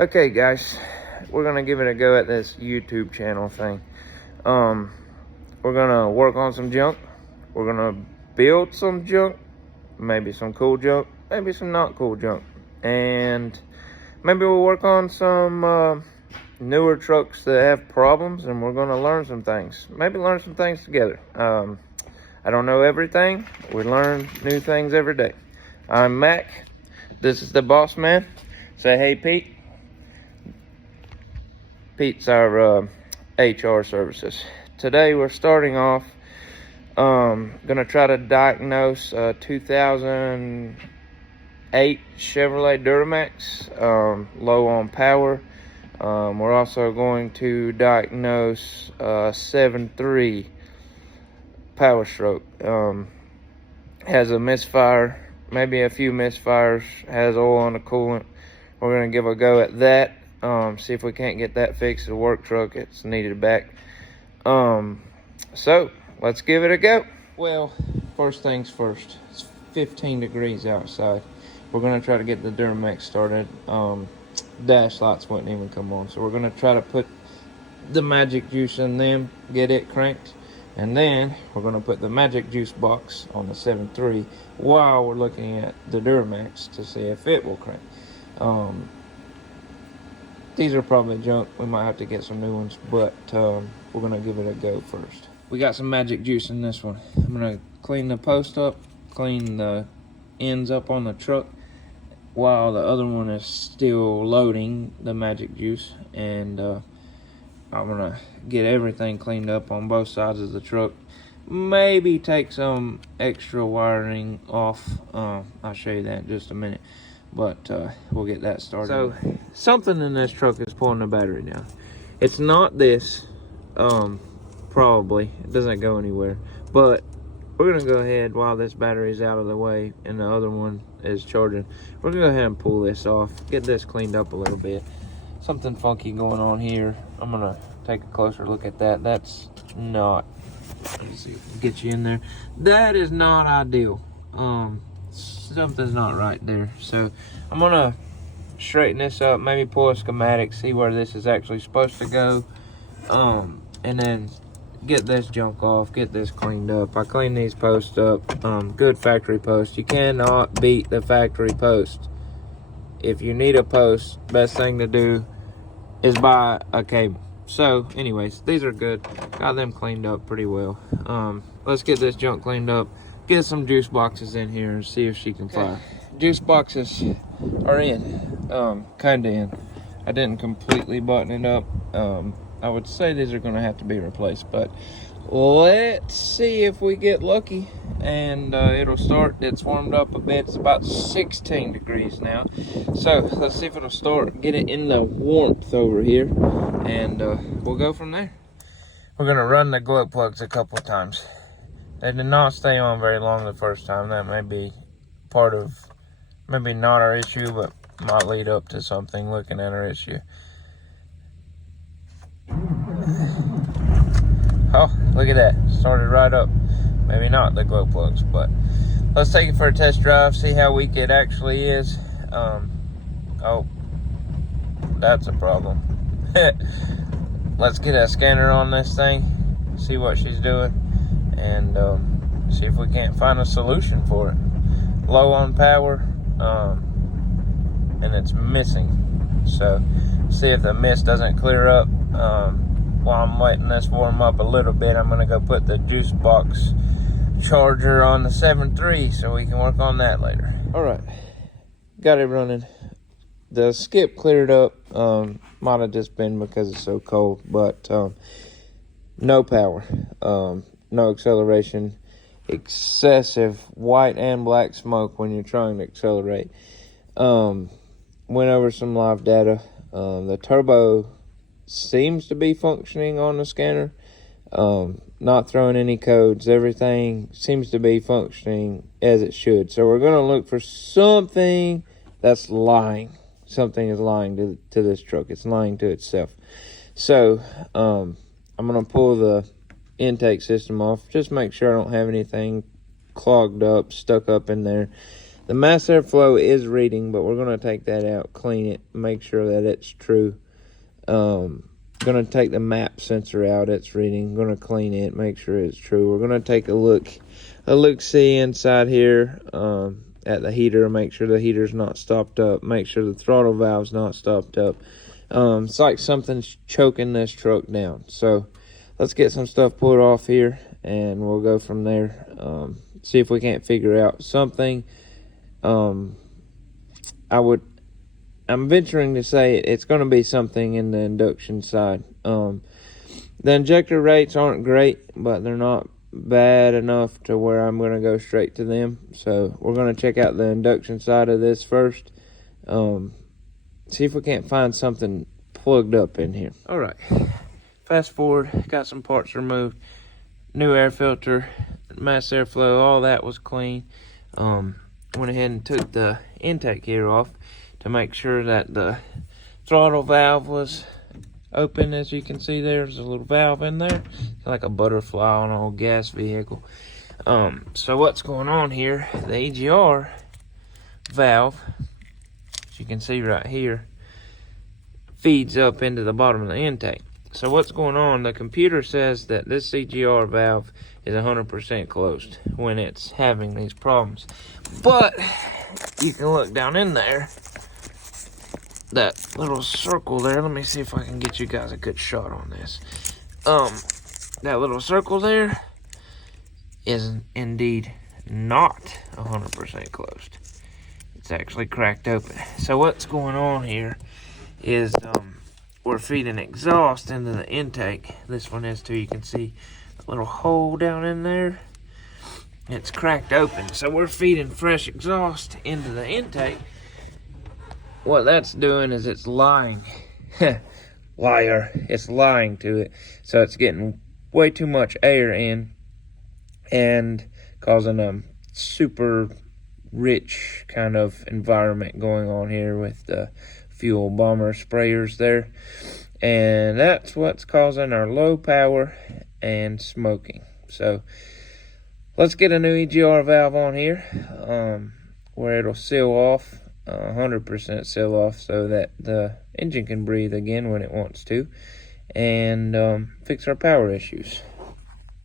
Okay guys, we're gonna give it a go at this YouTube channel thing. We're gonna work on some junk. We're gonna build some junk, maybe some cool junk, maybe some not cool junk, and maybe we'll work on some newer trucks that have problems, and we're gonna learn some things. Maybe learn some things together. I don't know everything. We learn new things every day. I'm Mac. This is the boss man. Say hey, Pete. Pete's our HR services. Today we're starting off gonna try to diagnose a 2008 Chevrolet Duramax, low on power. We're also going to diagnose a 7.3 Power Stroke. Has a misfire, maybe a few misfires, has oil on the coolant. We're gonna give a go at that. See if we can't get that fixed. The work truck, it's needed back. So let's give it a go. Well, first things first, it's 15 degrees outside. We're gonna try to get the Duramax started. Dash lights wouldn't even come on, so we're gonna try to put the magic juice in them, get it cranked, and then we're gonna put the magic juice box on the 7.3 while we're looking at the Duramax to see if it will crank. These are probably junk. We might have to get some new ones, but we're gonna give it a go first. We got some magic juice in this one. I'm gonna clean the post up, clean the ends up on the truck while the other one is still loading the magic juice, and I'm gonna get everything cleaned up on both sides of the truck. Maybe take some extra wiring off. I'll show you that in just a minute, but we'll get that started. So something in this truck is pulling the battery down. It's not this, probably. It doesn't go anywhere, but we're gonna go ahead while this battery is out of the way and the other one is charging. We're gonna go ahead and pull this off, get this cleaned up a little bit. Something funky going on here. I'm gonna take a closer look at that. That's not, let's see if we can get you in there. That is not ideal. Something's not right there. So I'm gonna straighten this up, maybe pull a schematic, see where this is actually supposed to go, and then get this junk off, get this cleaned up. I cleaned these posts up, good factory post. You cannot beat the factory post. If you need a post, best thing to do is buy a cable. So anyways, these are good. Got them cleaned up pretty well. Let's get this junk cleaned up, get some juice boxes in here and see if she can fire. Juice boxes are in, kinda in. I didn't completely button it up. I would say these are gonna have to be replaced, but let's see if we get lucky and it'll start. It's warmed up a bit. It's about 16 degrees now, so let's see if it'll start, get it in the warmth over here, and we'll go from there. We're gonna run the glow plugs a couple of times. They did not stay on very long the first time. That may be part of, maybe not our issue, but might lead up to something looking at our issue. Oh, look at that. Started right up. Maybe not the glow plugs, but let's take it for a test drive, see how weak it actually is. Oh, that's a problem. Let's get a scanner on this thing, see what she's doing, and see if we can't find a solution for it. Low on power, and it's missing. So see if the mist doesn't clear up. While I'm letting this warm up a little bit, I'm gonna go put the juice box charger on the 7.3 so we can work on that later. All right, got it running. The skip cleared up. Might have just been because it's so cold, but no power, no acceleration, excessive white and black smoke when you're trying to accelerate. Went over some live data. The turbo seems to be functioning on the scanner, not throwing any codes. Everything seems to be functioning as it should. So we're going to look for something that's lying. Something is lying to this truck. It's lying to itself. So I'm going to pull the intake system off. Just make sure I don't have anything clogged up, stuck up in there. The mass airflow is reading, but we're going to take that out, clean it, make sure that it's true. Going to take the map sensor out, it's reading. Going to clean it, make sure it's true. We're going to take a look-see inside here at the heater, make sure the heater's not stopped up, make sure the throttle valve's not stopped up. It's like something's choking this truck down. So let's get some stuff pulled off here, and we'll go from there. See if we can't figure out something. I'm venturing to say it's going to be something in the induction side. The injector rates aren't great, but they're not bad enough to where I'm going to go straight to them. So we're going to check out the induction side of this first. See if we can't find something plugged up in here. All right, fast forward, got some parts removed. New air filter, mass airflow, all that was clean. Went ahead and took the intake gear off to make sure that the throttle valve was open. As you can see, there's a little valve in there, like a butterfly on an old gas vehicle. So what's going on here, the EGR valve, as you can see right here, feeds up into the bottom of the intake. So what's going on, the computer says that this EGR valve is 100% closed when it's having these problems. But you can look down in there, that little circle there. Let me see if I can get you guys a good shot on this. That little circle there is indeed not 100% closed. It's actually cracked open. So what's going on here is we're feeding exhaust into the intake. This one is too. You can see a little hole down in there. It's cracked open. So we're feeding fresh exhaust into the intake. What that's doing is it's lying. Liar. It's lying to it. So it's getting way too much air in and causing a super rich kind of environment going on here with the fuel bomber sprayers there. And that's what's causing our low power and smoking. So let's get a new EGR valve on here where it'll seal off, 100% seal off, so that the engine can breathe again when it wants to, and fix our power issues.